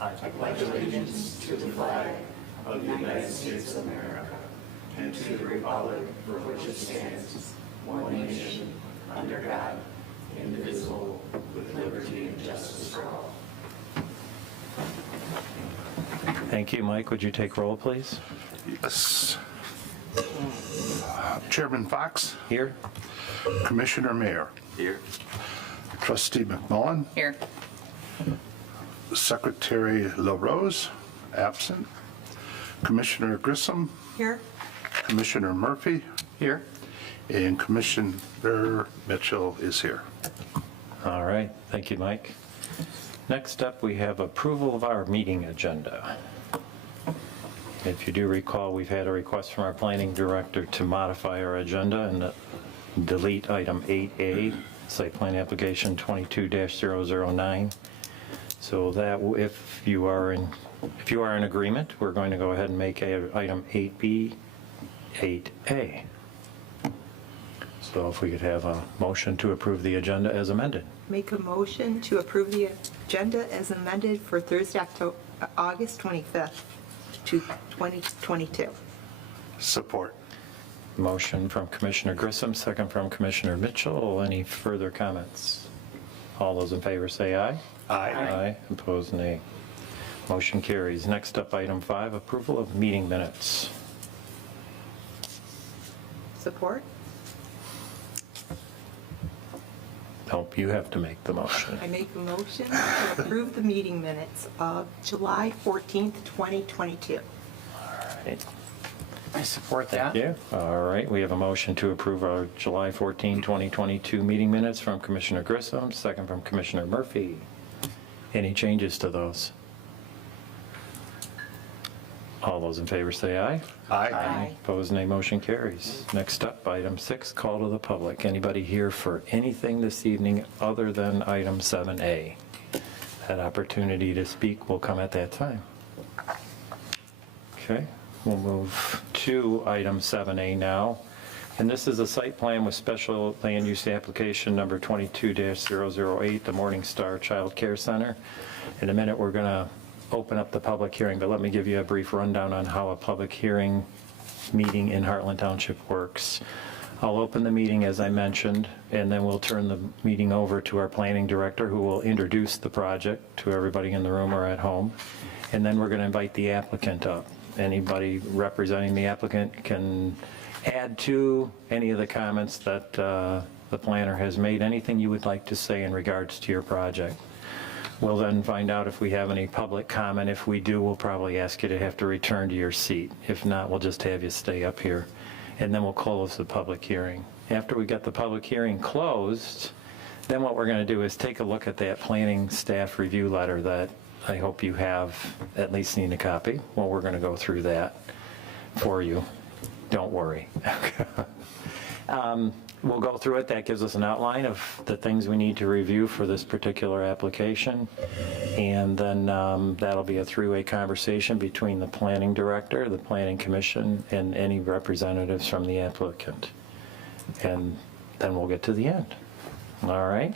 I pledge allegiance to the flag of the United States of America and to the republic for which it stands, one nation, under God, indivisible, with liberty and justice for all. Thank you. Mike, would you take roll, please? Yes. Chairman Fox, Here? Commissioner Mayer, Here. Trustee McMullen, Here. Secretary LaRose, absent, Commissioner Grissom, Here. Commissioner Murphy, Here. and Commissioner Mitchell is here. All right. Thank you, Mike. Next up, we have approval of our meeting agenda. If you do recall, we've had a request from our planning director to modify our agenda and delete item 8A, site plan application 22-009. So that if you are in agreement, we're going to go ahead and make item 8B 8A. So if we could have a motion to approve the agenda as amended. Make a motion to approve the agenda as amended for Thursday, August 25th, 2022. Support. Motion from Commissioner Grissom, second from Commissioner Mitchell. Any further comments? All those in favor say aye. Aye. Opposed, nay. Motion carries. Next up, item 5, approval of meeting minutes. Support? Nope, you have to make the motion. I make a motion to approve the meeting minutes of July 14th, 2022. Right. I support that. Yeah, all right. We have a motion to approve our July 14, 2022 meeting minutes from Commissioner Grissom, second from Commissioner Murphy. Any changes to those? All those in favor say aye. Aye. Opposed, nay. Motion carries. Next up, item 6, call to the public. Anybody here for anything this evening other than item 7A? That opportunity to speak will come at that time. Okay, we'll move to item 7A now. And this is a site plan with special land use application number 22-008, the Morning Star Child Care Center. In a minute, we're going to open up the public hearing, but let me give you a brief rundown on how a public hearing meeting in Heartland Township works. I'll open the meeting as I mentioned, and then we'll turn the meeting over to our planning director, who will introduce the project to everybody in the room or at home. And then we're going to invite the applicant up. Anybody representing the applicant can add to any of the comments that the planner has made, anything you would like to say in regards to your project. We'll then find out if we have any public comment. If we do, we'll probably ask you to have to return to your seat. If not, we'll just have you stay up here. And then we'll close the public hearing. After we get the public hearing closed, then what we're going to do is take a look at that planning staff review letter that I hope you have at least seen a copy. Well, we're going to go through that for you. Don't worry. We'll go through it. That gives us an outline of the things we need to review for this particular application. And then that'll be a three-way conversation between the planning director, the planning commission, and any representatives from the applicant. And then we'll get to the end. All right?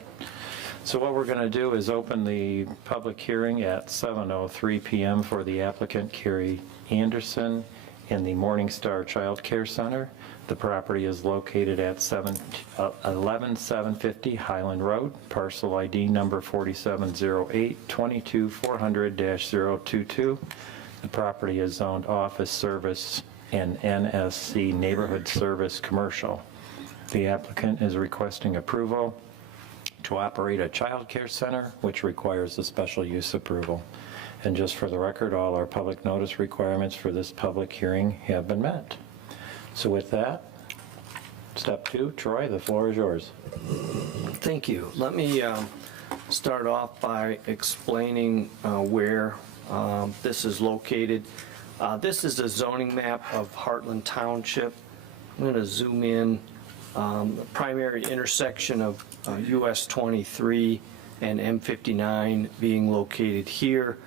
So what we're going to do is open the public hearing at 7:03 p.m. for the applicant, Carrie Anderson, in the Morning Star Child Care Center. The property is located at 11750 Highland Road, parcel ID number 4708-22400-022. The property is zoned office service and NSC neighborhood service commercial. The applicant is requesting approval to operate a child care center, which requires a special use approval. And just for the record, all our public notice requirements for this public hearing have been met. So with that, step 2, Troy, the floor is yours. Thank you. Let me start off by explaining where this is located. This is a zoning map of Heartland Township. I'm going to zoom in. The primary intersection of US 23 and M59 being located here.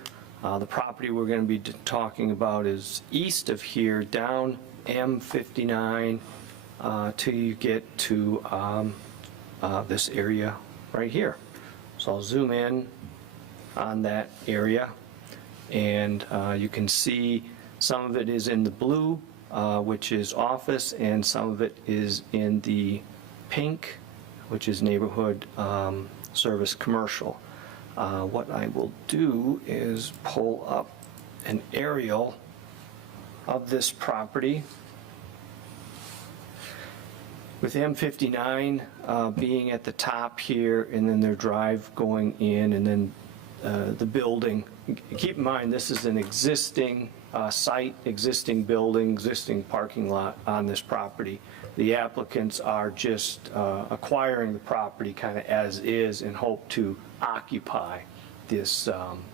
The property we're going to be talking about is east of here, down M59 till you get to this area right here. So I'll zoom in on that area. And you can see some of it is in the blue, which is office, and some of it is in the pink, which is neighborhood service commercial. What I will do is pull up an aerial of this property. With M59 being at the top here, and then their drive going in, and then the building. Keep in mind, this is an existing site, existing building, existing parking lot on this property. The applicants are just acquiring the property kind of as is and hope to occupy this,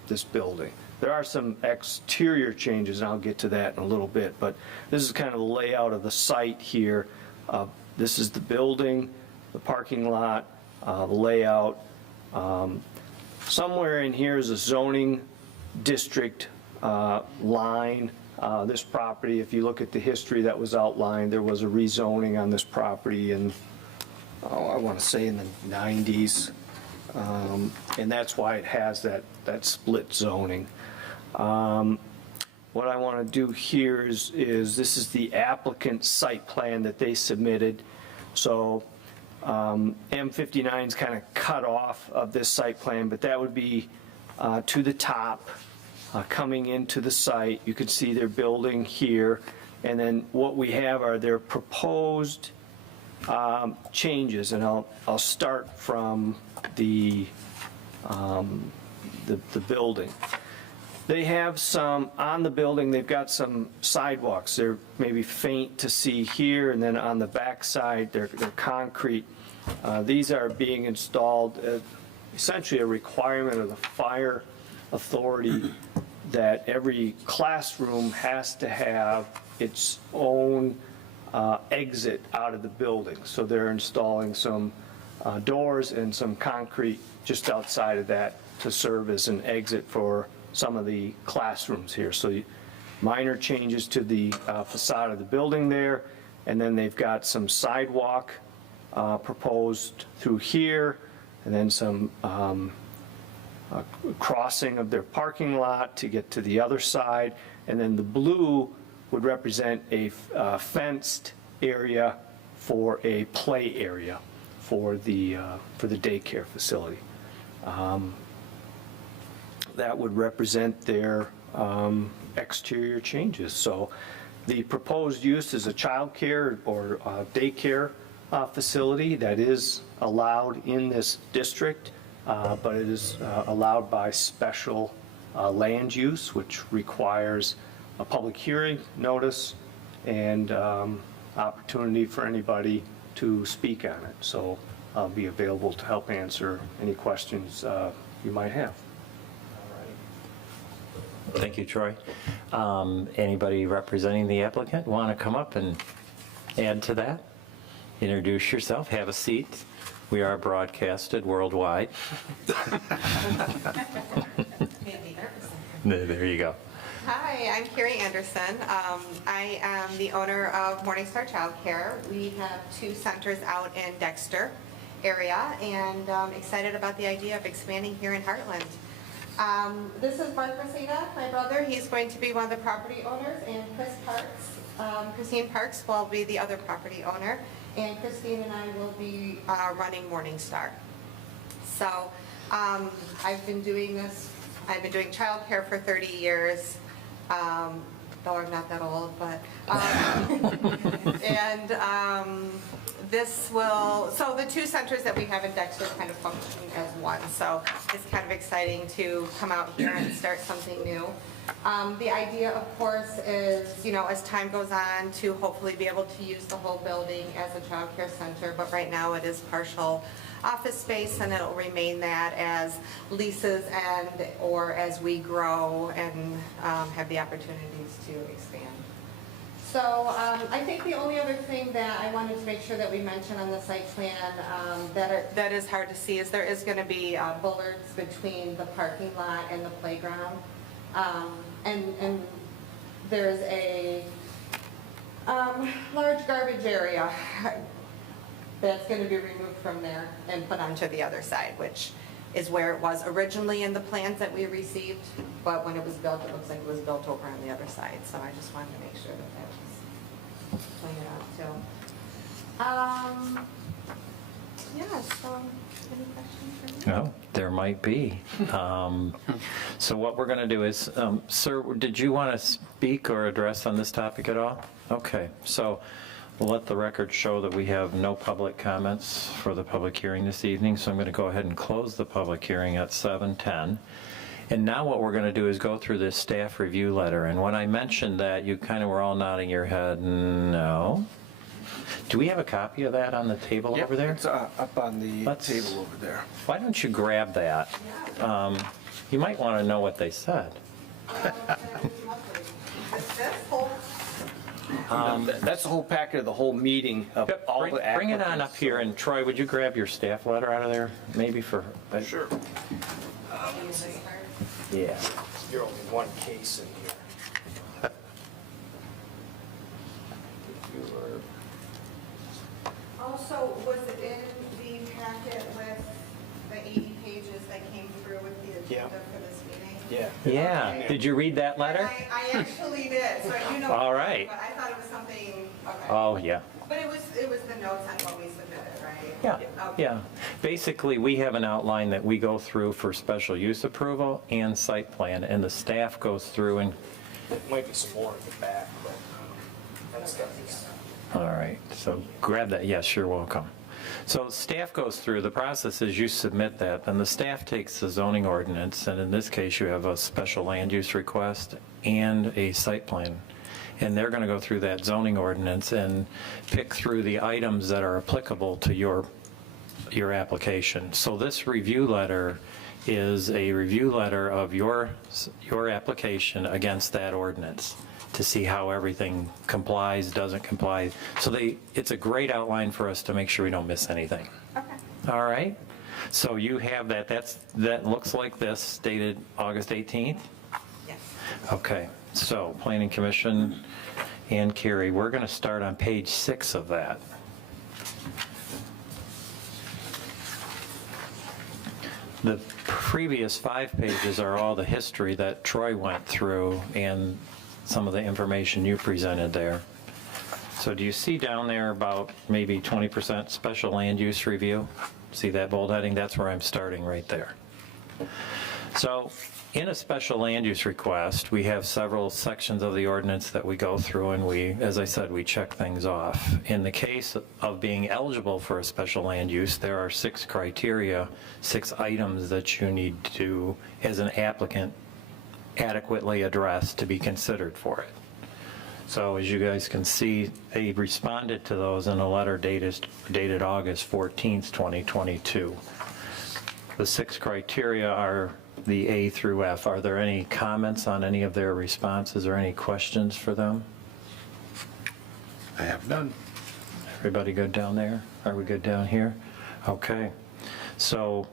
this building. There are some exterior changes, and I'll get to that in a little bit, but this is kind of the layout of the site here. This is the building, the parking lot, the layout. Somewhere in here is a zoning district line. This property, if you look at the history that was outlined, there was a rezoning on this property in, I want to say in the 90s. And that's why it has that split zoning. What I want to do here is this is the applicant's site plan that they submitted. So M59 is kind of cut off of this site plan, but that would be to the top, coming into the site. You can see their building here. And then what we have are their proposed changes. And I'll start from the building. They have some, on the building, they've got some sidewalks. They're maybe faint to see here, and then on the back side, they're concrete. These are being installed, essentially a requirement of the fire authority that every classroom has to have its own exit out of the building. So they're installing some doors and some concrete just outside of that to serve as an exit for some of the classrooms here. So minor changes to the facade of the building there, and then they've got some sidewalk proposed through here, and then some crossing of their parking lot to get to the other side, and then the blue would represent a fenced area for a play area for the daycare facility. That would represent their exterior changes. So the proposed use is a child care or daycare facility that is allowed in this district, but it is allowed by special land use, which requires a public hearing notice and opportunity for anybody to speak on it. So I'll be available to help answer any questions you might have. Thank you, Troy. Anybody representing the applicant want to come up and add to that? Introduce yourself, have a seat. We are broadcasted worldwide. There you go. Hi, I'm Carrie Anderson. I am the owner of Morningstar Child Care. We have 2 centers out in Dexter area, and excited about the idea of expanding here in Heartland. This is Mark Messina, my brother. He's going to be one of the property owners, and Christine Parks will be the other property owner, and Christine and I will be running Morningstar. So I've been doing childcare for 30 years, though I'm not that old, but, so the 2 centers that we have in Dexter kind of function as one, so it's kind of exciting to come out here and start something new. The idea, of course, is, as time goes on, to hopefully be able to use the whole building as a child care center, but right now it is partial office space, and it'll remain that as leases or as we grow and have the opportunities to expand. So I think the only other thing that I wanted to make sure that we mention on the site plan that is hard to see is there is going to be bollards between the parking lot and the playground. And there's a large garbage area that's going to be removed from there and put onto the other side, which is where it was originally in the plans that we received, but when it was built, it looks like it was built over on the other side, so I just wanted to make sure that that was pointed out too. Yeah, so, any questions for me? No, there might be. So what we're going to do is, sir, did you want to speak or address on this topic at all? Okay, so we'll let the record show that we have no public comments for the public hearing this evening, so I'm going to go ahead and close the public hearing at 7:10. And now what we're going to do is go through this staff review letter, and when I mentioned that, you kind of were all nodding your head, no. Do we have a copy of that on the table over there? It's up on the Let's- table over there. Why don't you grab that? You might want to know what they said. This whole That's the whole packet of the whole meeting of Yep, all bring the applicants. bring it on up here, and Troy, would you grab your staff letter out of there, maybe for? Sure. Yeah. You're only one case in here. Also, was it in the packet with the 80 pages that came through with the Yeah. agenda for this meeting? Yeah. Yeah, did you read that letter? I actually did, so I do know. All right. But I thought it was something, okay. Oh, yeah. But it was the notes on what we submitted, right? Yeah, Okay. yeah. Basically, we have an outline that we go through for special use approval and site plan, and the staff goes through and, Might be some more in the back, but that stuff is. all right, so grab that, yes, you're welcome. So staff goes through, the process is you submit that, then the staff takes the zoning ordinance, and in this case, you have a special land use request and a site plan. And they're going to go through that zoning ordinance and pick through the items that are applicable to your application. So this review letter is a review letter of your application against that ordinance to see how everything complies, doesn't comply. So it's a great outline for us to make sure we don't miss anything. Okay. All right? So you have that, that looks like this, dated August 18th? Yes. Okay, so Planning Commission and Carrie, we're going to start on page 6 of that. The previous 5 pages are all the history that Troy went through and some of the information you presented there. So do you see down there about maybe 20% special land use review? See that bold heading? That's where I'm starting right there. So in a special land use request, we have several sections of the ordinance that we go through, and we, as I said, we check things off. In the case of being eligible for a special land use, there are 6 criteria, 6 items that you need to, as an applicant, adequately address to be considered for it. So as you guys can see, they responded to those in a letter dated August 14th, 2022. The 6 criteria are the A through F. Are there any comments on any of their responses or any questions for them? I have none. Everybody good down there? Are we good down here? Okay. So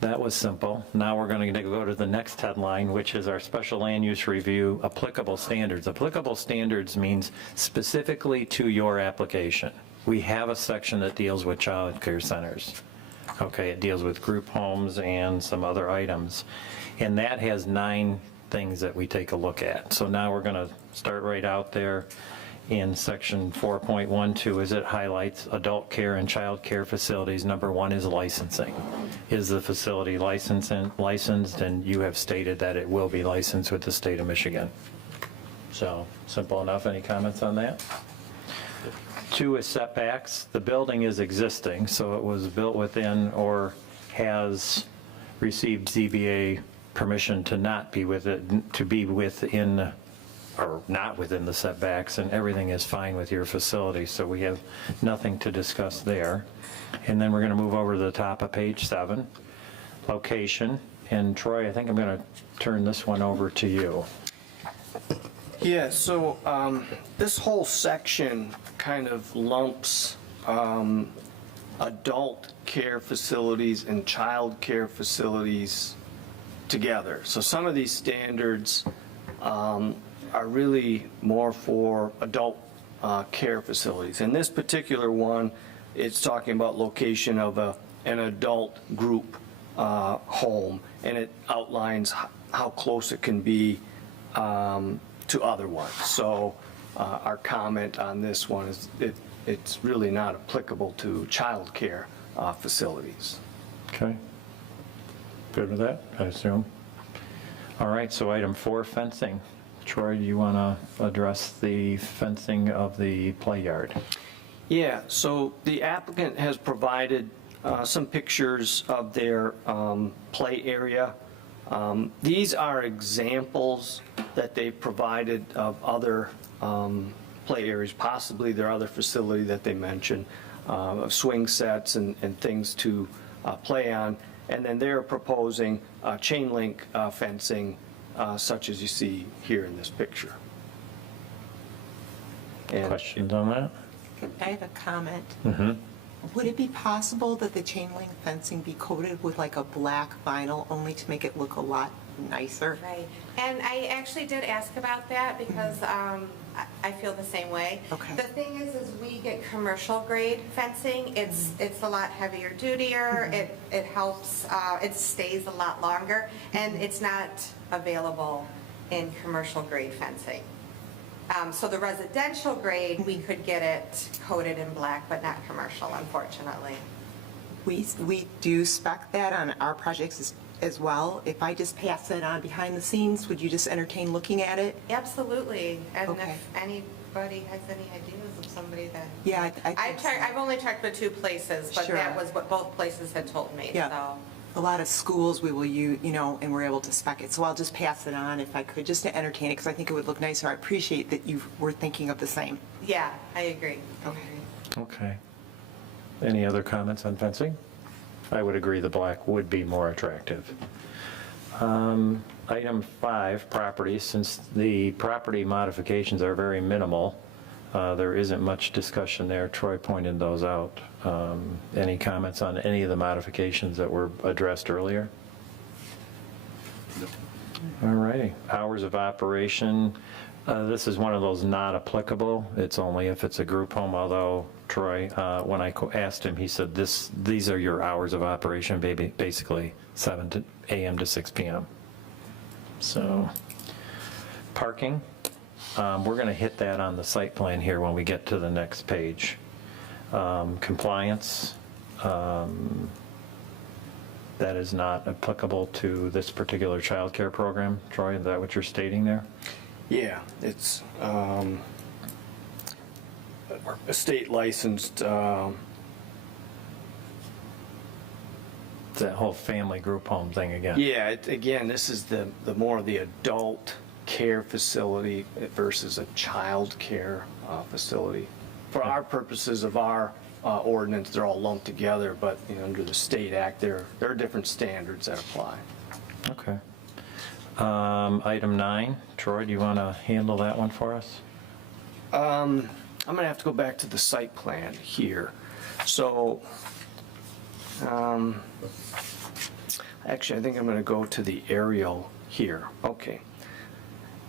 that was simple. Now we're going to go to the next headline, which is our special land use review applicable standards. Applicable standards means specifically to your application. We have a section that deals with child care centers. Okay, it deals with group homes and some other items. And that has 9 things that we take a look at. So now we're going to start right out there in section 4.12 as it highlights adult care and child care facilities. Number 1 is licensing. Is the facility licensed? And you have stated that it will be licensed with the state of Michigan. So simple enough. Any comments on that? 2 is setbacks. The building is existing, so it was built within or has received ZBA permission to not be with it, to be within or not within the setbacks, and everything is fine with your facility, so we have nothing to discuss there. And then we're going to move over to the top of page 7, location. And Troy, I think I'm going to turn this one over to you. Yeah, so this whole section kind of lumps adult care facilities and child care facilities together. So some of these standards are really more for adult care facilities. In this particular one, it's talking about location of an adult group home, and it outlines how close it can be to other ones. So our comment on this one is it's really not applicable to childcare facilities. Okay. Good with that, I assume? All right, so item 4, fencing. Troy, do you want to address the fencing of the play yard? Yeah, so the applicant has provided some pictures of their play area. These are examples that they've provided of other play areas, possibly their other facility that they mentioned, of swing sets and things to play on. And then they're proposing chain link fencing, such as you see here in this picture. And Questions on that? I have a comment. Would it be possible that the chain link fencing be coated with like a black vinyl only to make it look a lot nicer? Right, and I actually did ask about that because I feel the same way. Okay. The thing is we get commercial grade fencing, it's a lot heavier dutier, it helps, it stays a lot longer, and it's not available in commercial grade fencing. So the residential grade, we could get it coated in black, but not commercial, unfortunately. We do spec that on our projects as well. If I just pass that on behind the scenes, would you just entertain looking at it? Absolutely, and Okay. if anybody has any ideas of somebody that. Yeah, I think so. I've only checked with 2 places, but Sure. that was what both places had told me, Yeah. so. A lot of schools we will use, and we're able to spec it. So I'll just pass it on if I could, just to entertain it, because I think it would look nicer. I appreciate that you were thinking of the same. Yeah, I agree. Okay. Okay. Any other comments on fencing? I would agree the black would be more attractive. Item 5, property. Since the property modifications are very minimal, there isn't much discussion there. Troy pointed those out. Any comments on any of the modifications that were addressed earlier? All righty. Hours of operation. This is one of those not applicable. It's only if it's a group home, although Troy, when I asked him, he said these are your hours of operation, basically 7 a.m. to 6 p.m. So, parking. We're going to hit that on the site plan here when we get to the next page. Compliance. That is not applicable to this particular childcare program. Troy, is that what you're stating there? yeah, it's a state licensed, It's that whole family group home thing again. yeah, again, this is the more of the adult care facility versus a child care facility. For our purposes of our ordinance, they're all lumped together, but under the state act, there are different standards that apply. Okay. Item 9, Troy, do you want to handle that one for us? I'm going to have to go back to the site plan here. So, actually, I think I'm going to go to the aerial here. Okay.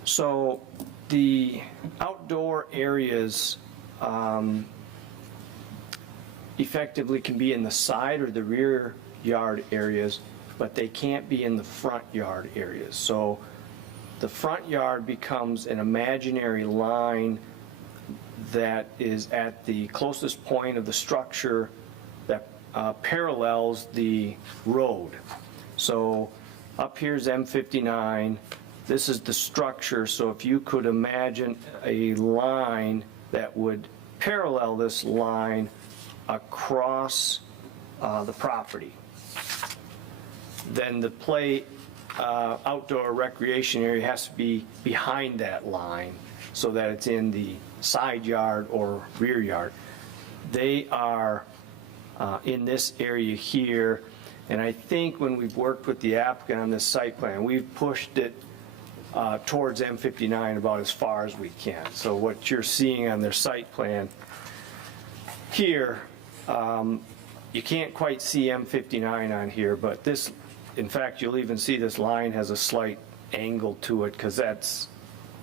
So, the outdoor areas effectively can be in the side or the rear yard areas, but they can't be in the front yard areas. So, the front yard becomes an imaginary line that is at the closest point of the structure that parallels the road. So up here's M59, this is the structure, so if you could imagine a line that would parallel this line across the property, then the play outdoor recreation area has to be behind that line so that it's in the side yard or rear yard. They are in this area here, and I think when we've worked with the applicant on this site plan, we've pushed it towards M59 about as far as we can. So what you're seeing on their site plan here, you can't quite see M59 on here, but this, in fact, you'll even see this line has a slight angle to it because that's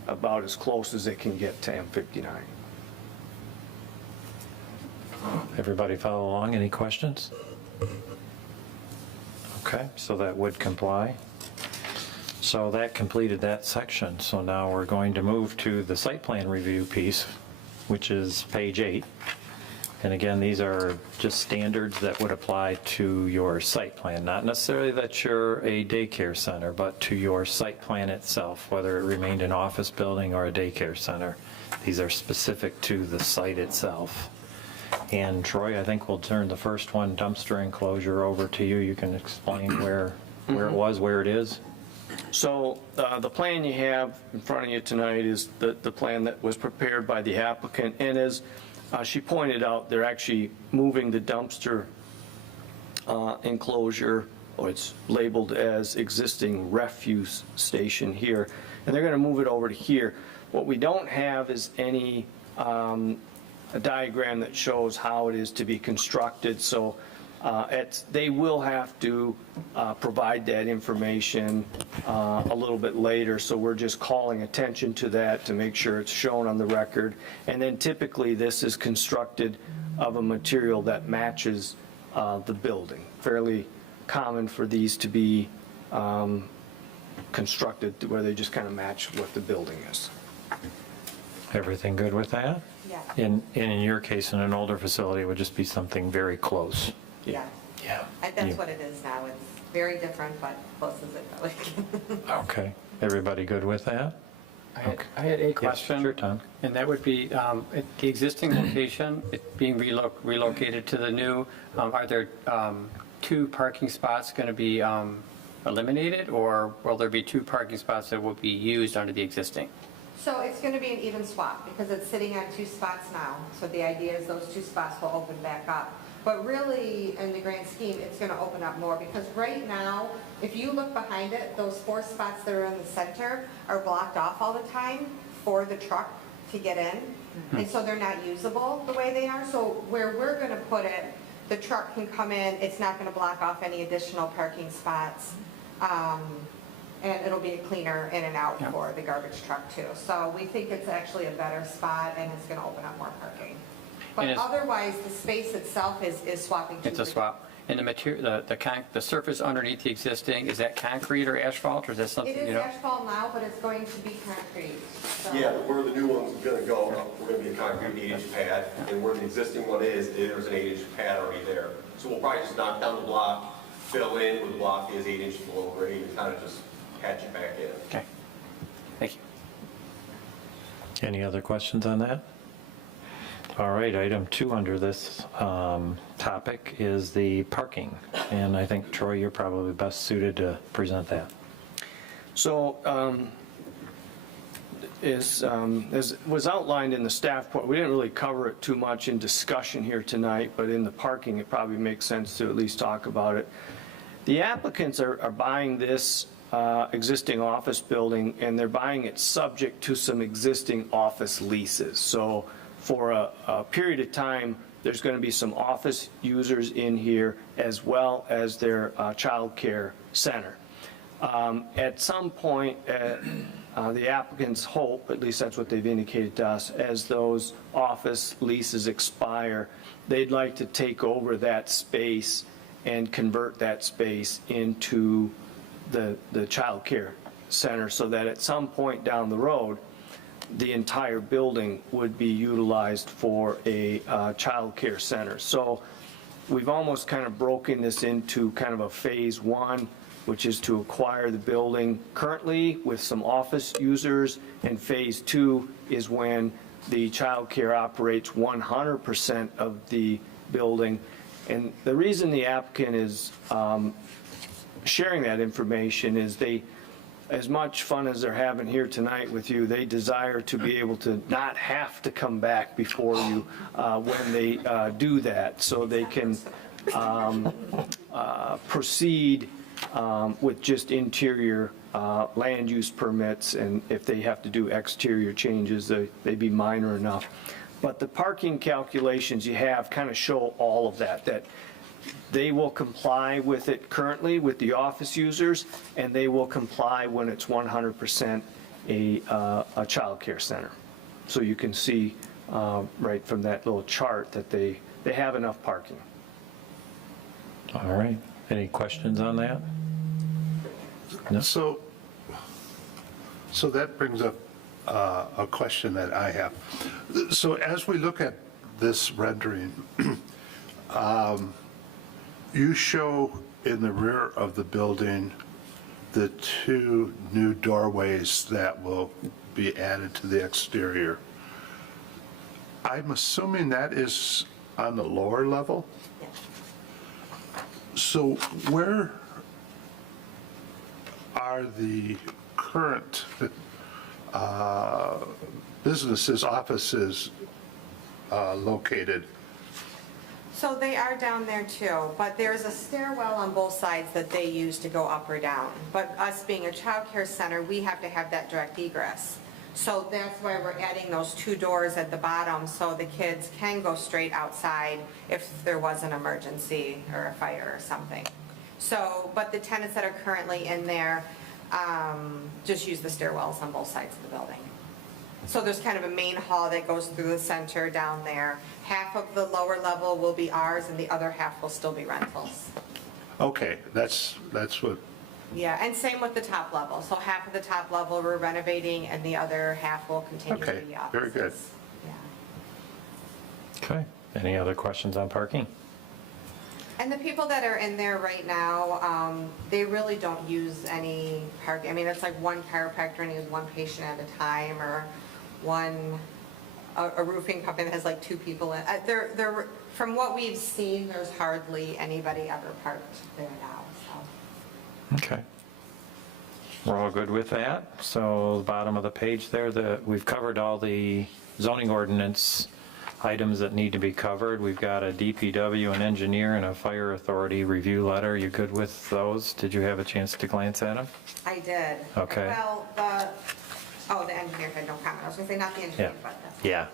about as close as it can get to M59. Everybody follow along? Any questions? Okay, so that would comply. So that completed that section. So now we're going to move to the site plan review piece, which is page 8. And again, these are just standards that would apply to your site plan, not necessarily that you're a daycare center, but to your site plan itself, whether it remained an office building or a daycare center. These are specific to the site itself. And Troy, I think we'll turn the first one, dumpster enclosure, over to you. You can explain where it was, where it is. So the plan you have in front of you tonight is the plan that was prepared by the applicant. And as she pointed out, they're actually moving the dumpster enclosure, or it's labeled as existing refuse station here, and they're going to move it over to here. What we don't have is any a diagram that shows how it is to be constructed, so they will have to provide that information a little bit later, so we're just calling attention to that to make sure it's shown on the record. And then typically this is constructed of a material that matches the building. Fairly common for these to be constructed where they just kind of match what the building is. Everything good with that? Yeah. In your case, in an older facility, it would just be something very close. Yeah. Yeah. That's what it is now. It's very different, but close as it really. Okay. Everybody good with that? I had a Yes, question. sure, Tom. And that would be, at the existing location, it being relocated to the new, are there 2 parking spots going to be eliminated, or will there be 2 parking spots that will be used under the existing? So it's going to be an even swap because it's sitting on 2 spots now. So the idea is those 2 spots will open back up. But really, in the grand scheme, it's going to open up more because right now, if you look behind it, those 4 spots that are in the center are blocked off all the time for the truck to get in. And so they're not usable the way they are. So where we're going to put it, the truck can come in, it's not going to block off any additional parking spots. And it'll be a cleaner in and out Yeah. for the garbage truck too. So we think it's actually a better spot and it's going to open up more parking. But And it's- otherwise, the space itself is swapping. It's a swap. And the material, the surface underneath the existing, is that concrete or asphalt, or is that It something, is you know? asphalt now, but it's going to be concrete. So- Yeah, where the new one's gonna go, we're gonna be a concrete 8-inch pad, and where the existing one is, there's an 8-inch pad already there. So we'll probably just knock down the block, fill in where the block is 8 inches below grade, and kind of just patch it back in. Okay. Thank you. Any other questions on that? All right, item 2 under this topic is the parking. And I think, Troy, you're probably best suited to present that. So, as was outlined in the staff report, we didn't really cover it too much in discussion here tonight, but in the parking, it probably makes sense to at least talk about it. The applicants are buying this existing office building, and they're buying it subject to some existing office leases. So for a period of time, there's going to be some office users in here as well as their child care center. At some point, the applicants hope, at least that's what they've indicated to us, as those office leases expire, they'd like to take over that space and convert that space into the child care center, so that at some point down the road, the entire building would be utilized for a child care center. So we've almost kind of broken this into kind of a phase 1, which is to acquire the building currently with some office users, and phase 2 is when the child care operates 100% of the building. And the reason the applicant is sharing that information is they, as much fun as they're having here tonight with you, they desire to be able to not have to come back before you when they do that, so they can proceed with just interior land use permits, and if they have to do exterior changes, they'd be minor enough. But the parking calculations you have kind of show all of that they will comply with it currently with the office users, and they will comply when it's 100% a child care center. So you can see right from that little chart that they have enough parking. All right. Any questions on that? No? So that brings up a question that I have. So as we look at this rendering, you show in the rear of the building the 2 new doorways that will be added to the exterior. I'm assuming that is on the lower level? Yeah. So where are the current businesses, offices located? So they are down there too, but there's a stairwell on both sides that they use to go up or down. But us being a child care center, we have to have that direct egress. So that's why we're adding those 2 doors at the bottom so the kids can go straight outside if there was an emergency or a fire or something. So, but the tenants that are currently in there just use the stairwells on both sides of the building. So there's kind of a main hall that goes through the center down there. Half of the lower level will be ours and the other half will still be rentals. Okay, that's what, Yeah, and same with the top level. So half of the top level we're renovating and the other half will continue to Okay, be offices. very good. Yeah. Okay. Any other questions on parking? And the people that are in there right now, they really don't use any parking. I mean, it's like one chiropractor and he has one patient at a time, or a roofing company that has like 2 people in. From what we've seen, there's hardly anybody ever parked there now, so. Okay. We're all good with that. So the bottom of the page there, we've covered all the zoning ordinance items that need to be covered. We've got a DPW, an engineer, and a fire authority review letter. You good with those? Did you have a chance to glance at them? I did. Okay. Well, the engineer had no comment. I was gonna say not the engineer, Yeah. but the. Yeah.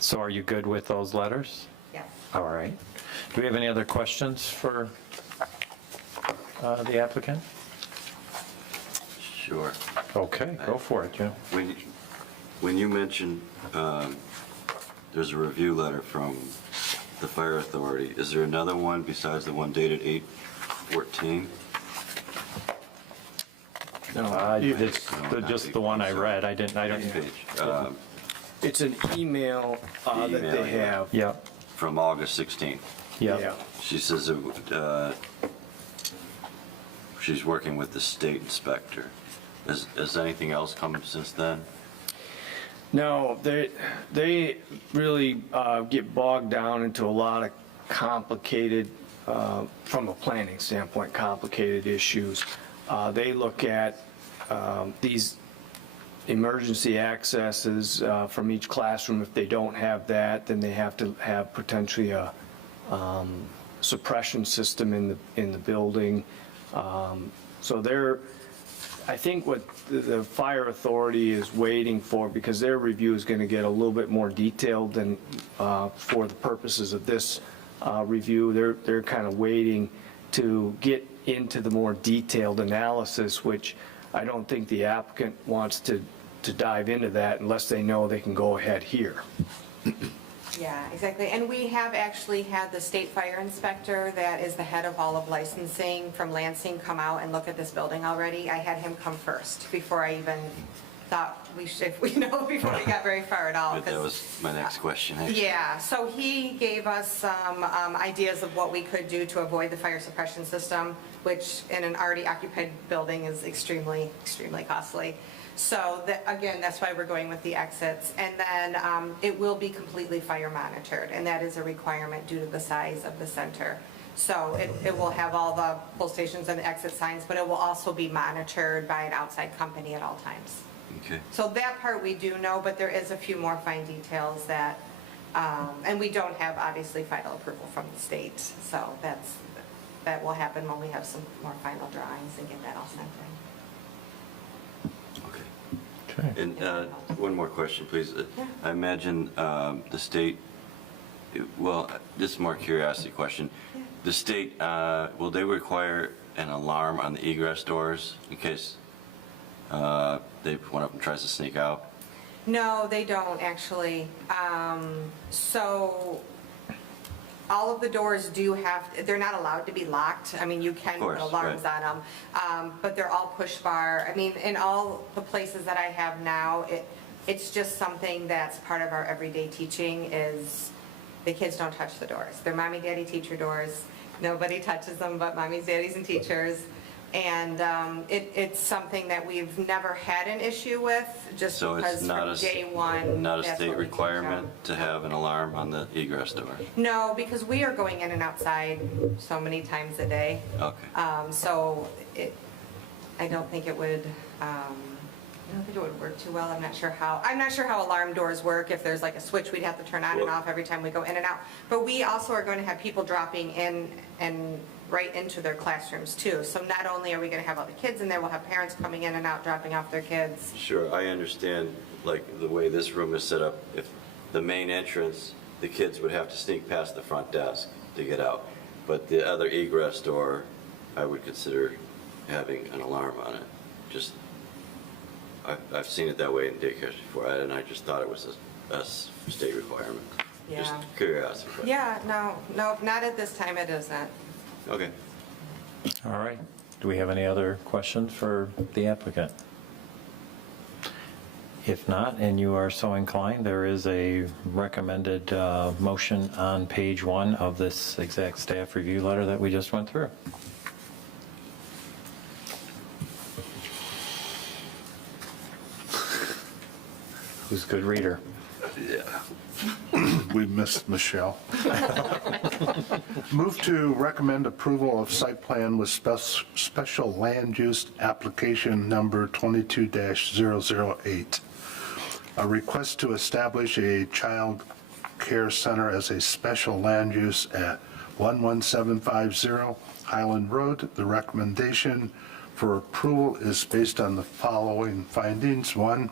So are you good with those letters? Yeah. All right. Do we have any other questions for the applicant? Sure. Okay, go for it, Jim. When you mentioned there's a review letter from the fire authority, is there another one besides the one dated 8/14? It's just the one I read. I Next don't. page. It's an email that Email, they yeah. have. Yep, From August 16th. yep. She says she's working with the state inspector. Has anything else come since then? No, they really get bogged down into a lot of complicated, from a planning standpoint, complicated issues. They look at these emergency accesses from each classroom. If they don't have that, then they have to have potentially a suppression system in the building. So I think what the fire authority is waiting for, because their review is going to get a little bit more detailed than for the purposes of this review, they're kind of waiting to get into the more detailed analysis, which I don't think the applicant wants to dive into that unless they know they can go ahead here. Yeah, exactly. And we have actually had the state fire inspector, that is the head of all of licensing from Lansing, come out and look at this building already. I had him come first before I even thought before we got very far at all. But that 'cause- was my next question, actually. Yeah, so he gave us some ideas of what we could do to avoid the fire suppression system, which in an already occupied building is extremely, extremely costly. So again, that's why we're going with the exits. And then it will be completely fire monitored, and that is a requirement due to the size of the center. So it will have all the pull stations and the exit signs, but it will also be monitored by an outside company at all times. Okay. So that part we do know, but there is a few more fine details that, and we don't have obviously final approval from the state. So that will happen when we have some more final drawings and get that all sent in. Okay. Okay. And one more question, please. Yeah. I imagine the state, well, this is more curiosity question. Yeah. The state, will they require an alarm on the egress doors in case one of them tries to sneak out? No, they don't actually. So All of the doors do they're not allowed to be locked. I mean, you can Of course, put alarms right. on them, but they're all push bar. I mean, in all the places that I have now, it's just something that's part of our everyday teaching is the kids don't touch the doors. They're mommy, daddy, teacher doors. Nobody touches them but mommies, daddies, and teachers. And it's something that we've never had an issue with, just So because it's not from a, day one. not a that's state what we teach requirement them. to have an alarm on the egress door? No, because we are going in and outside so many times a day. Okay. So I don't think it would, work too well. I'm not sure how alarm doors work. If there's like a switch we'd have to turn on and Well- off every time we go in and out. But we also are going to have people dropping in and right into their classrooms too. So not only are we going to have all the kids in there, we'll have parents coming in and out, dropping off their kids. Sure, I understand, like, the way this room is set up, if the main entrance, the kids would have to sneak past the front desk to get out. But the other egress door, I would consider having an alarm on it. Just, I've seen it that way in daycares before, and I just thought it was a state requirement. Just Yeah. curiosity. but- Yeah, no, not at this time it isn't. Okay. All right. Do we have any other questions for the applicant? If not, and you are so inclined, there is a recommended motion on page 1 of this exact staff review letter that we just went through. Who's a good reader? We missed Michelle. Move to recommend approval of site plan with special land use application number 22-008. A request to establish a child care center as a special land use at 11750 Highland Road. The recommendation for approval is based on the following findings. 1,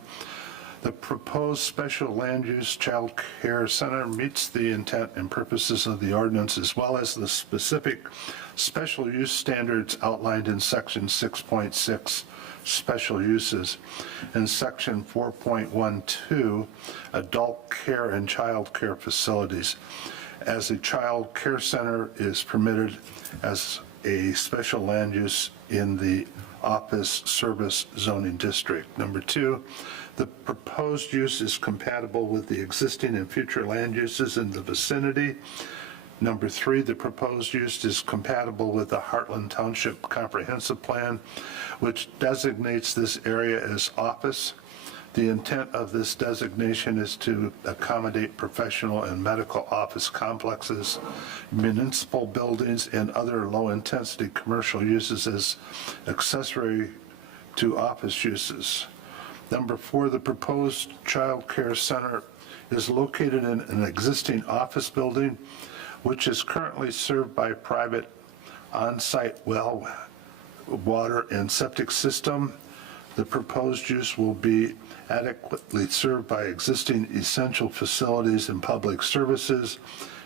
the proposed special land use child care center meets the intent and purposes of the ordinance as well as the specific special use standards outlined in section 6.6 special uses and section 4.12 adult care and child care facilities, as a child care center is permitted as a special land use in the office service zoning district. Number 2, the proposed use is compatible with the existing and future land uses in the vicinity. Number 3, the proposed use is compatible with the Heartland Township Comprehensive Plan, which designates this area as office. The intent of this designation is to accommodate professional and medical office complexes, municipal buildings, and other low-intensity commercial uses as accessory to office uses. Number 4, the proposed child care center is located in an existing office building, which is currently served by private on-site well, water, and septic system. The proposed use will be adequately served by existing essential facilities and public services,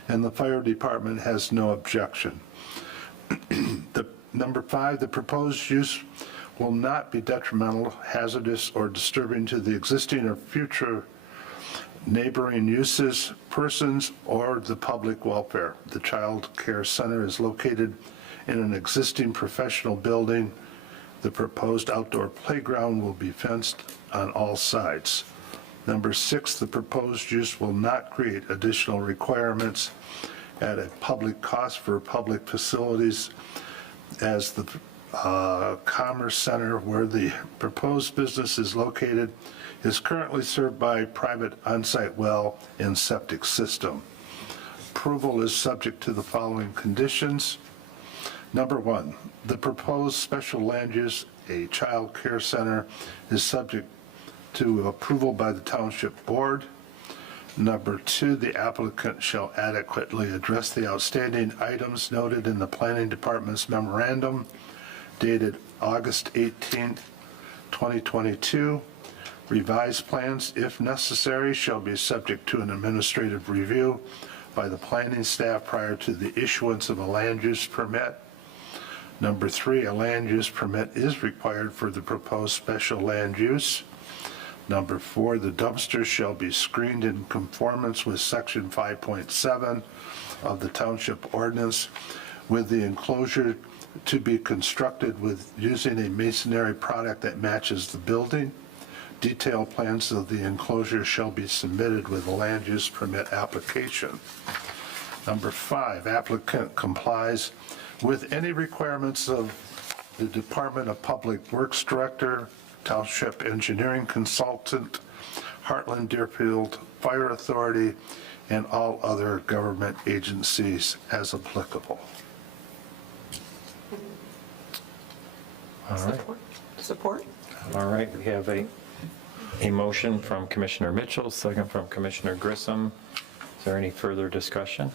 and the fire department has no objection. Number 5, the proposed use will not be detrimental, hazardous, or disturbing to the existing or future neighboring uses, persons, or the public welfare. The child care center is located in an existing professional building. The proposed outdoor playground will be fenced on all sides. Number 6, the proposed use will not create additional requirements at a public cost for public facilities, as the Commerce Center, where the proposed business is located, is currently served by private on-site well and septic system. Approval is subject to the following conditions. Number 1, the proposed special land use, a child care center, is subject to approval by the Township Board. Number 2, the applicant shall adequately address the outstanding items noted in the Planning Department's memorandum dated August 18th, 2022. Revised plans, if necessary, shall be subject to an administrative review by the planning staff prior to the issuance of a land use permit. Number 3, a land use permit is required for the proposed special land use. Number 4, the dumpsters shall be screened in conformance with section 5.7 of the township ordinance, with the enclosure to be constructed with using a masonry product that matches the building. Detailed plans of the enclosure shall be submitted with a land use permit application. Number 5, applicant complies with any requirements of the Department of Public Works Director, Township Engineering Consultant, Heartland Deerfield Fire Authority, and all other government agencies as applicable. All right. Support? All right, we have a motion from Commissioner Mitchell, second from Commissioner Grissom. Is there any further discussion?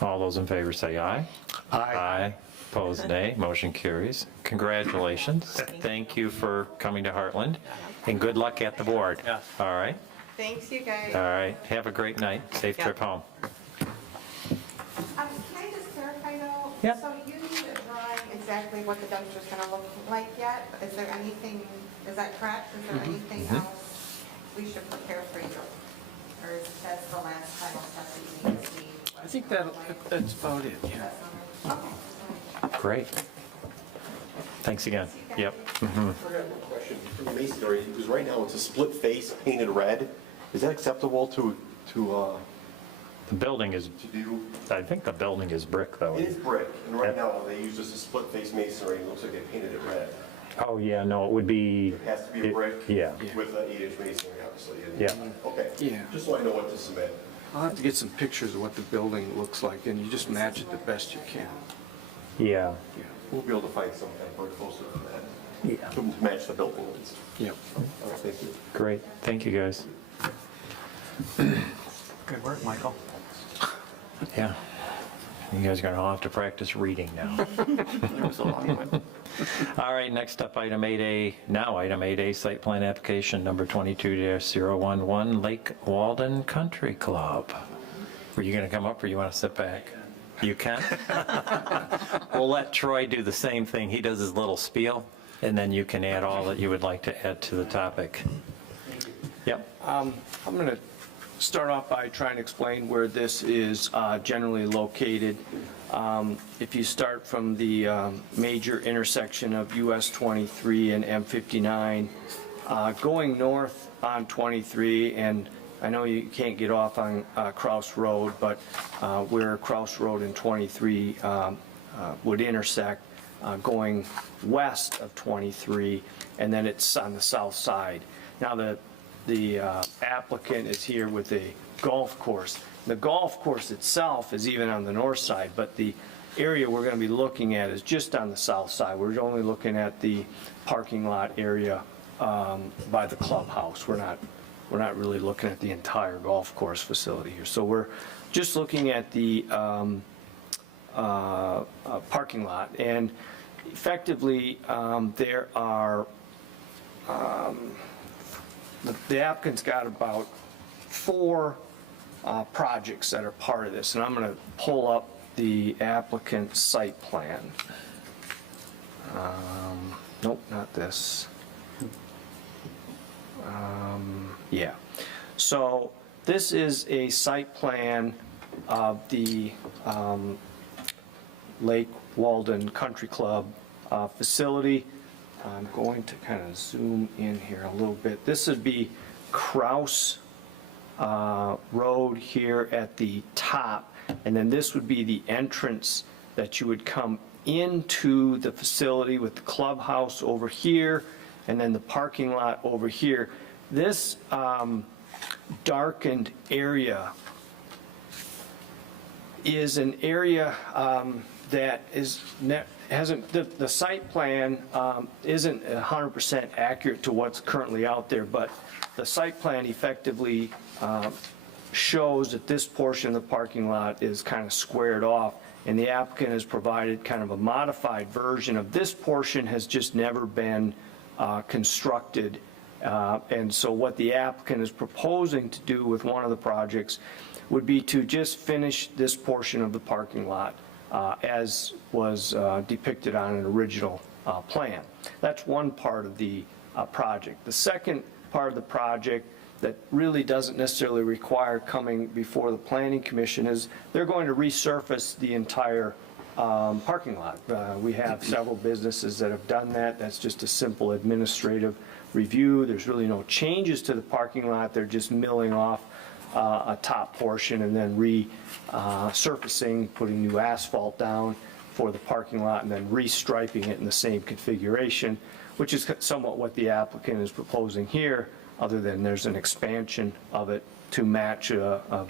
All those in favor say aye. Aye. Opposed, nay. Motion carries. Congratulations. Thank you for coming to Heartland, and good luck at the board. Yeah. All right? Thanks, you guys. All right. Have a great night. Safe Yeah. trip home. Can I just clarify though? Yeah. So you need a drawing exactly what the dumpster's gonna look like yet? Is there anything, is that correct? Is there anything else we should prepare for you? Or is that the last final step that you need to see? I think that's about it, yeah. Okay. Great. Thanks again. Yep. I have a question for the masonry, because right now it's a split face painted red. Is that acceptable to The building is, do? I think the building is brick, though. It is brick, and right now they use just a split face masonry, it looks like they painted it red. Oh, yeah, no, it would be. It has to be a brick? Yeah. With an 8-inch masonry, obviously. and- Yeah. Okay. Yeah. Just so I know what to submit. I'll have to get some pictures of what the building looks like, and you just match it the best you can. Yeah. Yeah. We'll be able to find some kind of very closer to that, Yeah. to match the building. Yep. All right, thank you. Great. Thank you, guys. Good work, Michael. Yeah. You guys are going to have to practice reading now. All right, next up, item 8A, now item 8A, site plan application number 22-011, Lake Walden Country Club. Were you going to come up or you want to sit back? You can? We'll let Troy do the same thing. He does his little spiel, and then you can add all that you would like to add to the topic. Yep. I'm going to start off by trying to explain where this is generally located. If you start from the major intersection of US 23 and M59, going north on 23, and I know you can't get off on Kraus Road, but where Kraus Road and 23 would intersect, going west of 23, and then it's on the south side. Now, the applicant is here with a golf course. The golf course itself is even on the north side, but the area we're going to be looking at is just on the south side. We're only looking at the parking lot area by the clubhouse. We're not really looking at the entire golf course facility here. So we're just looking at the parking lot. And effectively, there are the applicant's got about 4 projects that are part of this, and I'm going to pull up the applicant's site plan. Nope, not this. Yeah. So this is a site plan of the Lake Walden Country Club facility. I'm going to kind of zoom in here a little bit. This would be Kraus Road here at the top, and then this would be the entrance that you would come into the facility with the clubhouse over here, and then the parking lot over here. This darkened area is an area that hasn't, the site plan isn't 100% accurate to what's currently out there, but the site plan effectively shows that this portion of the parking lot is kind of squared off, and the applicant has provided kind of a modified version of this portion, has just never been constructed. And so what the applicant is proposing to do with one of the projects would be to just finish this portion of the parking lot as was depicted on an original plan. That's one part of the project. The second part of the project that really doesn't necessarily require coming before the planning commission is they're going to resurface the entire parking lot. We have several businesses that have done that. That's just a simple administrative review. There's really no changes to the parking lot. They're just milling off a top portion and then resurfacing, putting new asphalt down for the parking lot, and then restriping it in the same configuration, which is somewhat what the applicant is proposing here, other than there's an expansion of it to match a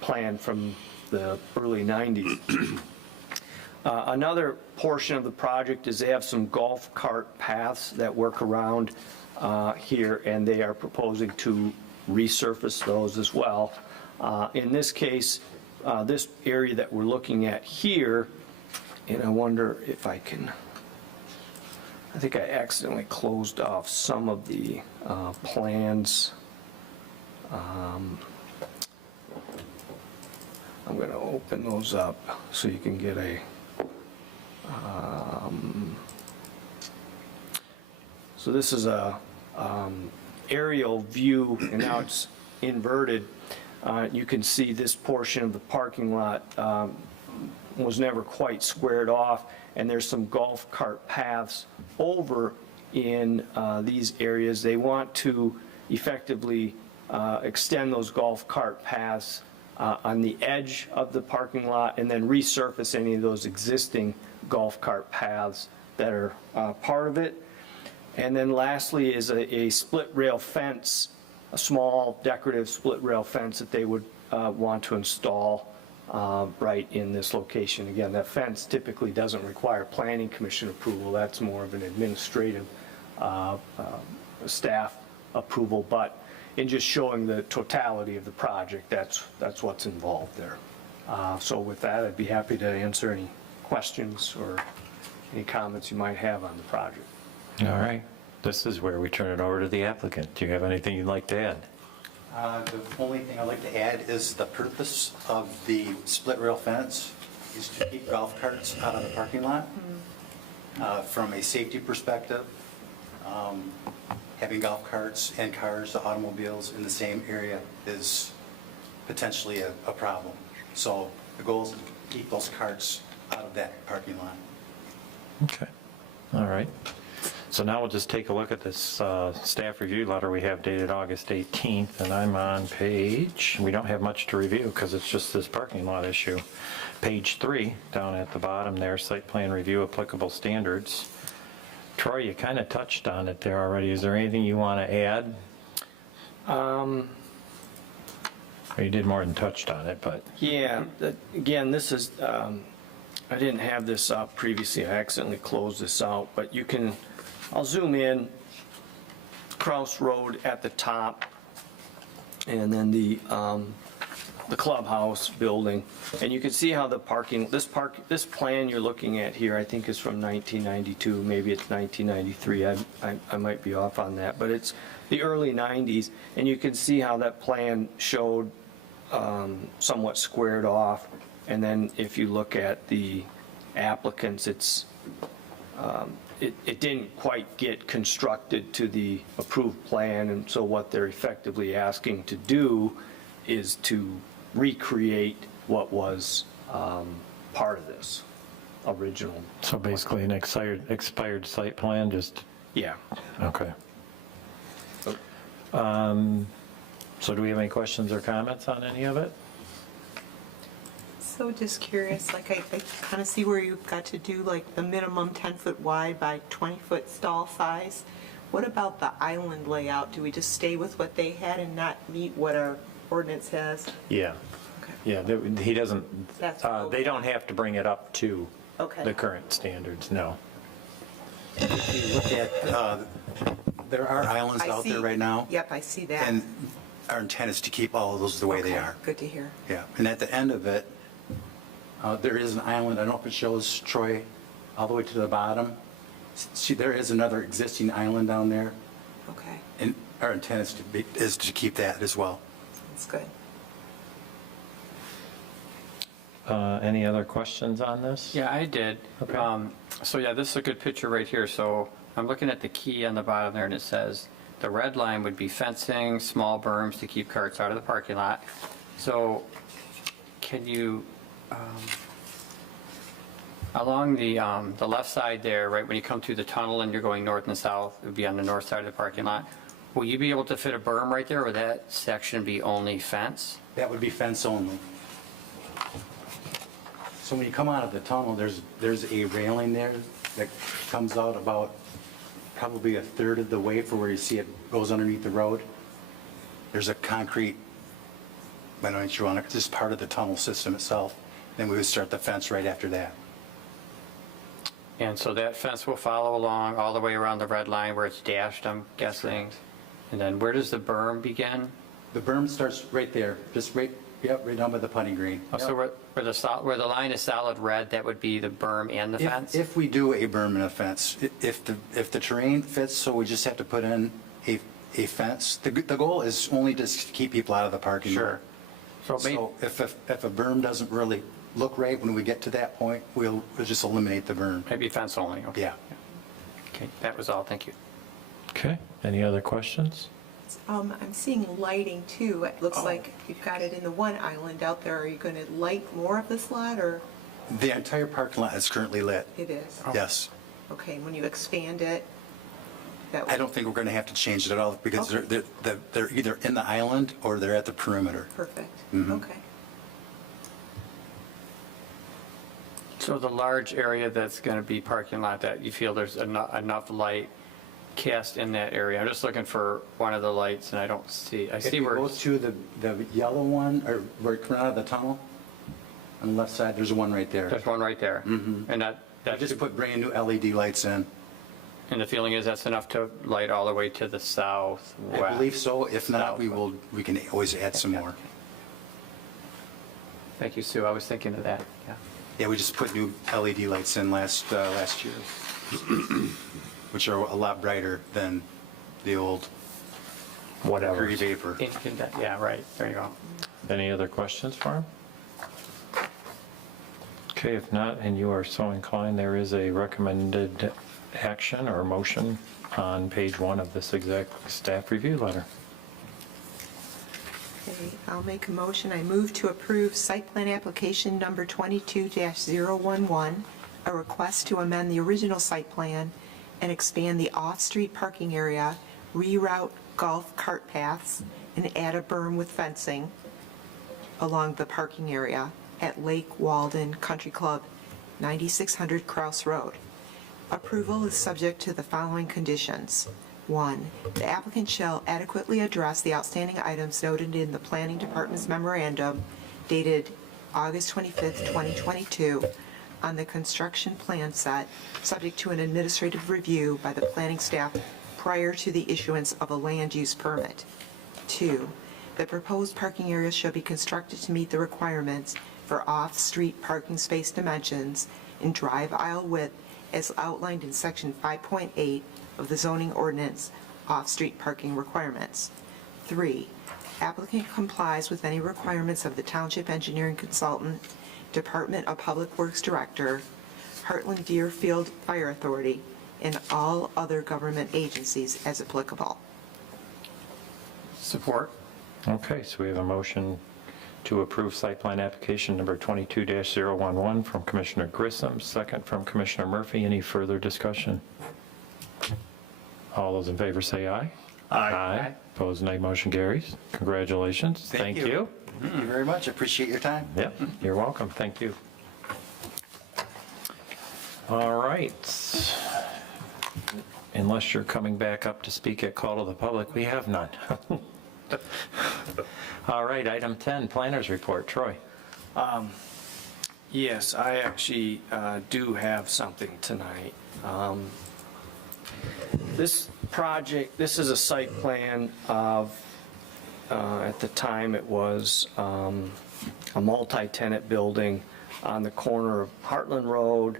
plan from the early 90s. Another portion of the project is they have some golf cart paths that work around here, and they are proposing to resurface those as well. In this case, this area that we're looking at here, and I wonder if I can, I think I accidentally closed off some of the plans. I'm going to open those up so you can get a so this is a aerial view, and now it's inverted. You can see this portion of the parking lot was never quite squared off, and there's some golf cart paths over in these areas. They want to effectively extend those golf cart paths on the edge of the parking lot and then resurface any of those existing golf cart paths that are part of it. And then lastly is a split rail fence, a small decorative split rail fence that they would want to install right in this location. Again, that fence typically doesn't require planning commission approval. That's more of an administrative staff approval, but in just showing the totality of the project, that's what's involved there. So with that, I'd be happy to answer any questions or any comments you might have on the project. All right. This is where we turn it over to the applicant. Do you have anything you'd like to add? The only thing I'd like to add is the purpose of the split rail fence is to keep golf carts out of the parking lot. From a safety perspective, having golf carts and cars, automobiles in the same area is potentially a problem. So the goal is to keep those carts out of that parking lot. Okay. All right. So now we'll just take a look at this staff review letter we have dated August 18th, and I'm on page, we don't have much to review because it's just this parking lot issue. Page 3, down at the bottom there, site plan review applicable standards. Troy, you kind of touched on it there already. Is there anything you want to add? Or you did more than touched on it, but. Yeah, again, this is, I didn't have this up previously. I accidentally closed this out, but you can, I'll zoom in, Kraus Road at the top, and then the clubhouse building, and you can see how the parking, this plan you're looking at here, I think is from 1992, maybe it's 1993, I might be off on that, but it's the early 90s, and you can see how that plan showed somewhat squared off, and then if you look at the applicants, it's it didn't quite get constructed to the approved plan, and so what they're effectively asking to do is to recreate what was part of this original. So basically an expired site plan, just, Yeah. okay. So do we have any questions or comments on any of it? So just curious, like I kind of see where you've got to do like the minimum 10-foot wide by 20-foot stall size. What about the island layout? Do we just stay with what they had and not meet what our ordinance has? Yeah. Okay. Yeah, he doesn't, That's they don't have to bring it up to Okay. the current standards, no. If you look at, there are islands I out there see- right now. Yep, I see that. And our intent is to keep all of those the way they Okay, are. Good to hear. Yeah, and at the end of it, there is an island, I don't know if it shows Troy all the way to the bottom. See, there is another existing island down there, Okay, and our intent is to keep that as well. that's good. Any other questions on this? Yeah, I did. Okay. So yeah, this is a good picture right here. So I'm looking at the key on the bottom there, and it says the red line would be fencing, small berms to keep carts out of the parking lot. So can you, along the left side there, right, when you come through the tunnel and you're going north and south, it would be on the north side of the parking lot. Will you be able to fit a berm right there, or would that section be only fence? That would be fence only. So when you come out of the tunnel, there's a railing there that comes out about probably a third of the way for where you see it goes underneath the road. There's a concrete, I don't know if you want to, this is part of the tunnel system itself. Then we would start the fence right after that. And so that fence will follow along all the way around the red line where it's dashed, I'm guessing. And then where does the berm begin? The berm starts right there, just right down by the putting green. Oh, so where the line is solid red, that would be the berm and the fence? If we do a berm and a fence, if the terrain fits, so we just have to put in a fence. The goal is only just to keep people out of the parking lot. Sure. So if a berm doesn't really look right when we get to that point, we'll just eliminate the berm. Maybe fence only, okay. Yeah. Okay, that was all, thank you. Okay, any other questions? I'm seeing lighting too. It looks like you've got it in the one island out there. Are you going to light more of this lot, or The entire parking lot is currently lit. it is? Yes. Okay, when you expand it, that I would, don't think we're going to have to change it at all because Okay. they're either in the island or they're at the perimeter. perfect. Mhm. Okay. So the large area that's going to be parking lot, that you feel there's enough light cast in that area? I'm just looking for one of the lights, and I don't see, I If see you where, go to the yellow one, or where you come out of the tunnel, on the left side, there's one right there. there's one right there. And I that just should, put brand new LED lights in. and the feeling is that's enough to light all the way to the southwest? I believe so. If not, we can always add some more. Thank you, Sue, I was thinking of that, yeah. Yeah, we just put new LED lights in last year, which are a lot brighter than the old Whatever. gray vapor. Yeah, right, there you go. Any other questions for him? Okay, if not, and you are so inclined, there is a recommended action or motion on page 1 of this exec staff review letter. Okay, I'll make a motion. I move to approve site plan application number 22-011, a request to amend the original site plan and expand the off-street parking area, reroute golf cart paths, and add a berm with fencing along the parking area at Lake Walden Country Club, 9600 Kraus Road. Approval is subject to the following conditions. 1, the applicant shall adequately address the outstanding items noted in the Planning Department's memorandum dated August 25th, 2022, on the construction plan set, subject to an administrative review by the planning staff prior to the issuance of a land use permit. 2, the proposed parking areas shall be constructed to meet the requirements for off-street parking space dimensions and drive aisle width as outlined in section 5.8 of the zoning ordinance off-street parking requirements. 3, applicant complies with any requirements of the Township Engineering Consultant, Department of Public Works Director, Heartland Deerfield Fire Authority, and all other government agencies as applicable. Support? Okay, so we have a motion to approve site plan application number 22-011 from Commissioner Grissom, second from Commissioner Murphy. Any further discussion? All those in favor say aye. Aye. Opposed, nay. Motion carries. Congratulations. Thank you very much. I appreciate your time. Yep, you're welcome. Thank you. All right. Unless you're coming back up to speak at call to the public, we have none. All right, item 10, planners report. Troy. Yes, I actually do have something tonight. This project, this is a site plan of, at the time it was a multi-tenant building on the corner of Heartland Road.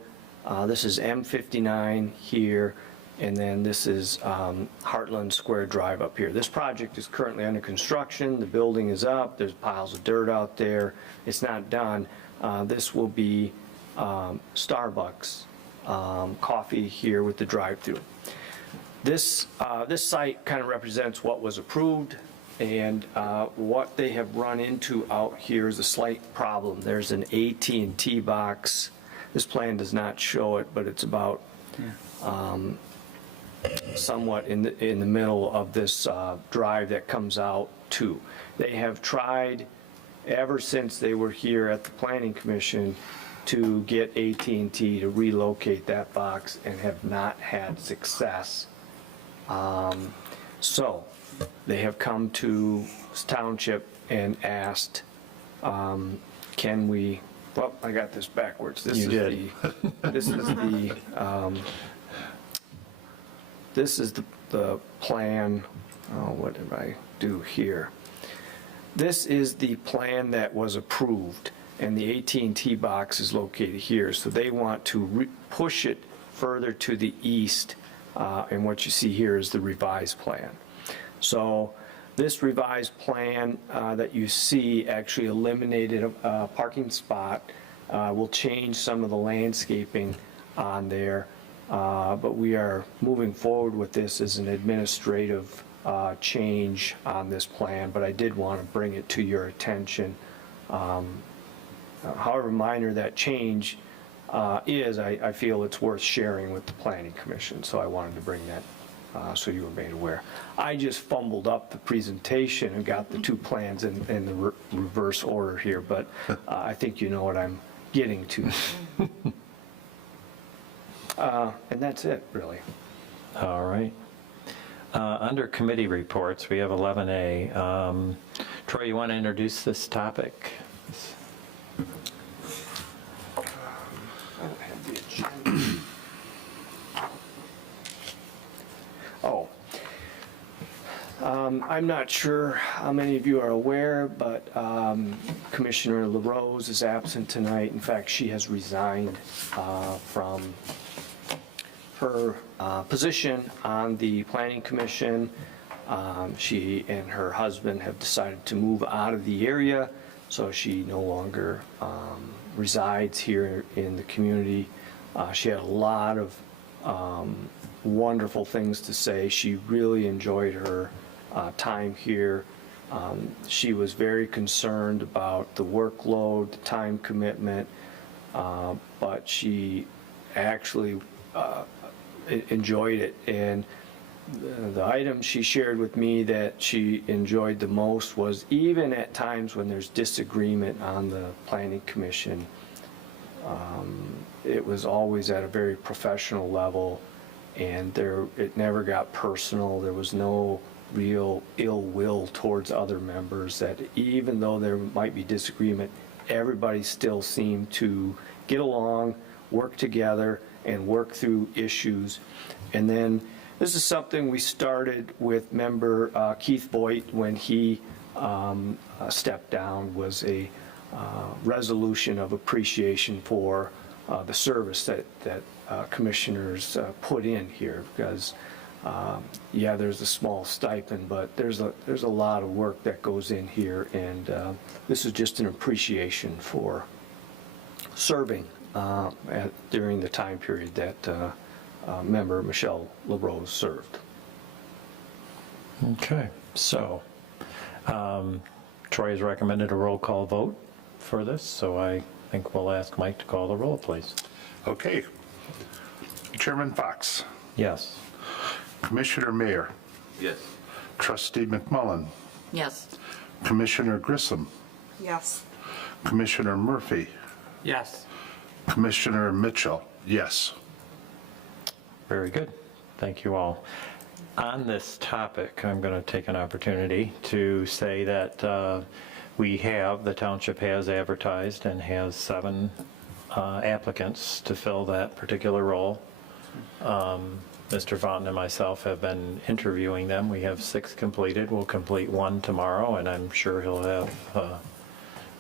This is M59 here, and then this is Heartland Square Drive up here. This project is currently under construction. The building is up. There's piles of dirt out there. It's not done. This will be Starbucks coffee here with the drive-through. This site kind of represents what was approved, and what they have run into out here is a slight problem. There's an AT&T box. This plan does not show it, but it's about somewhat in the middle of this drive that comes out too. They have tried ever since they were here at the Planning Commission to get AT&T to relocate that box and have not had success. So they have come to Township and asked, can we, well, I got this backwards. This You is did. This is the plan, oh, what did I do here? This is the plan that was approved, and the AT&T box is located here. So they want to push it further to the east, and what you see here is the revised plan. So this revised plan that you see actually eliminated a parking spot, will change some of the landscaping on there. But we are moving forward with this as an administrative change on this plan, but I did want to bring it to your attention. However minor that change is, I feel it's worth sharing with the Planning Commission, so I wanted to bring that so you were made aware. I just fumbled up the presentation and got the two plans in the reverse order here, but I think you know what I'm getting to. And that's it, really. All right. Under committee reports, we have 11A. Troy, you want to introduce this topic? Oh. I'm not sure how many of you are aware, but Commissioner LaRose is absent tonight. In fact, she has resigned from her position on the Planning Commission. She and her husband have decided to move out of the area, so she no longer resides here in the community. She had a lot of wonderful things to say. She really enjoyed her time here. She was very concerned about the workload, the time commitment, but she actually enjoyed it. And the item she shared with me that she enjoyed the most was, even at times when there's disagreement on the Planning Commission, it was always at a very professional level, and it never got personal. There was no real ill will towards other members, that even though there might be disagreement, everybody still seemed to get along, work together, and work through issues. And then this is something we started with member Keith Voigt when he stepped down, was a resolution of appreciation for the service that commissioners put in here, because yeah, there's a small stipend, but there's a lot of work that goes in here, and this is just an appreciation for serving during the time period that member Michelle LaRose served. Okay, so Troy has recommended a roll call vote for this, so I think we'll ask Mike to call the roll, please. Okay. Chairman Fox, Yes. Commissioner Mayer, Yes. Trustee McMullen, Yes. Commissioner Grissom, Yes. Commissioner Murphy, Yes. Commissioner Mitchell, yes. Very good. Thank you all. On this topic, I'm going to take an opportunity to say that the township has advertised and has 7 applicants to fill that particular role. Mr. Vaughn and myself have been interviewing them. We have 6 completed. We'll complete 1 tomorrow, and I'm sure he'll have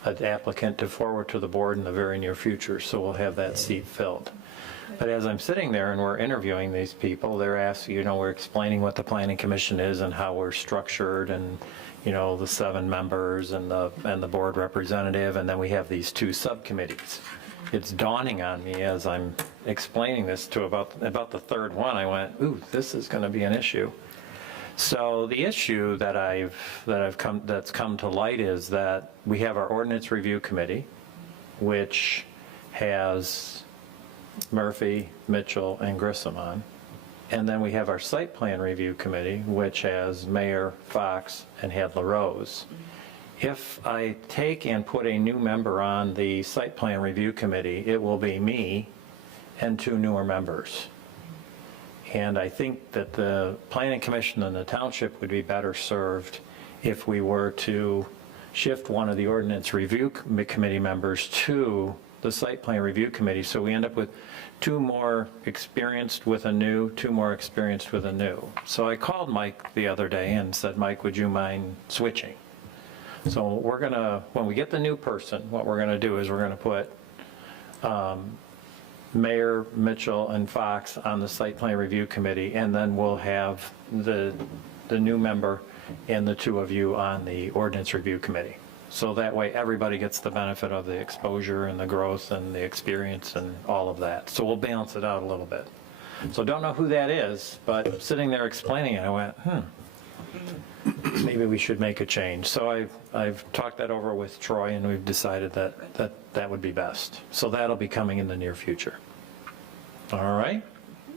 an applicant to forward to the board in the very near future, so we'll have that seat filled. But as I'm sitting there and we're interviewing these people, they're asking, we're explaining what the Planning Commission is and how we're structured, and, the 7 members and the board representative, and then we have these 2 subcommittees. it's dawning on me as I'm explaining this to about the third one, I went, ooh, this is going to be an issue. So the issue that's come to light is that we have our ordinance review committee, which has Murphy, Mitchell, and Grissom on. And then we have our site plan review committee, which has Mayor, Fox, and Hadla Rose. If I take and put a new member on the site plan review committee, it will be me and 2 newer members. And I think that the planning commission and the township would be better served if we were to shift one of the ordinance review committee members to the site plan review committee, so we end up with 2 more experienced with a new, 2 more experienced with a new. So I called Mike the other day and said, Mike, would you mind switching? So we're gonna, when we get the new person, what we're gonna do is we're gonna put Mayor, Mitchell, and Fox on the site plan review committee, and then we'll have the new member and the 2 of you on the ordinance review committee. So that way, everybody gets the benefit of the exposure and the growth and the experience and all of that. So we'll balance it out a little bit. So don't know who that is, but sitting there explaining it, I went, maybe we should make a change. So I've talked that over with Troy, and we've decided that would be best. So that'll be coming in the near future. All right,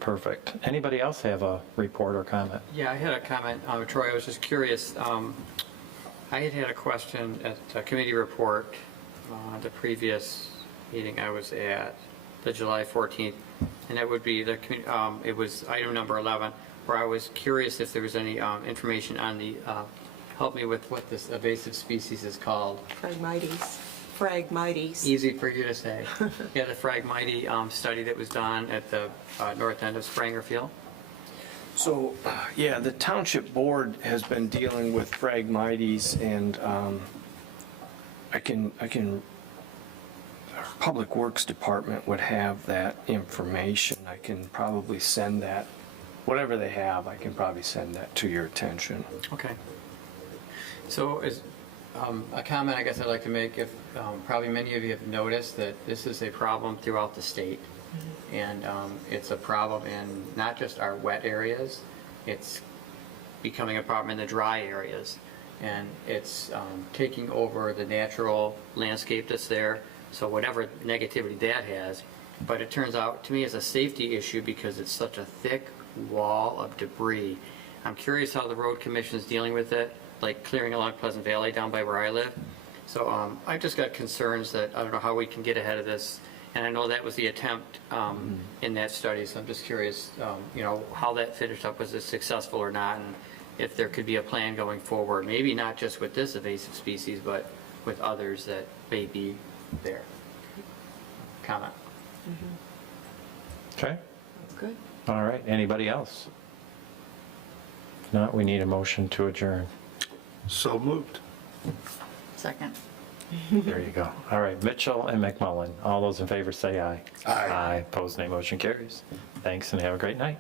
perfect. Anybody else have a report or comment? Yeah, I had a comment. Troy, I was just curious. I had a question at the committee report, the previous meeting I was at, the July 14th, and that would be it was item number 11, where I was curious if there was any information on the, help me with what this invasive species is called. Phragmites. Easy for you to say. Yeah, the Phragmite study that was done at the north end of Springerfield. So, yeah, the township board has been dealing with Phragmites, and I can, our Public Works Department would have that information. I can probably send that, whatever they have, I can probably send that to your attention. Okay. So as a comment I guess I'd like to make, if probably many of you have noticed that this is a problem throughout the state. And it's a problem in not just our wet areas, it's becoming a problem in the dry areas. And it's taking over the natural landscape that's there, so whatever negativity that has. But it turns out, to me, it's a safety issue because it's such a thick wall of debris. I'm curious how the road commission is dealing with it, like clearing along Pleasant Valley down by where I live. So I just got concerns that I don't know how we can get ahead of this. And I know that was the attempt in that study, so I'm just curious, how that finished up. Was it successful or not? And if there could be a plan going forward, maybe not just with this invasive species, but with others that may be there. Comment. Okay, That's good. all right. Anybody else? If not, we need a motion to adjourn. So moved. Second. There you go. All right, Mitchell and McMullen. All those in favor say aye. Aye. Aye. Opposed, nay. Motion carries. Thanks, and have a great night.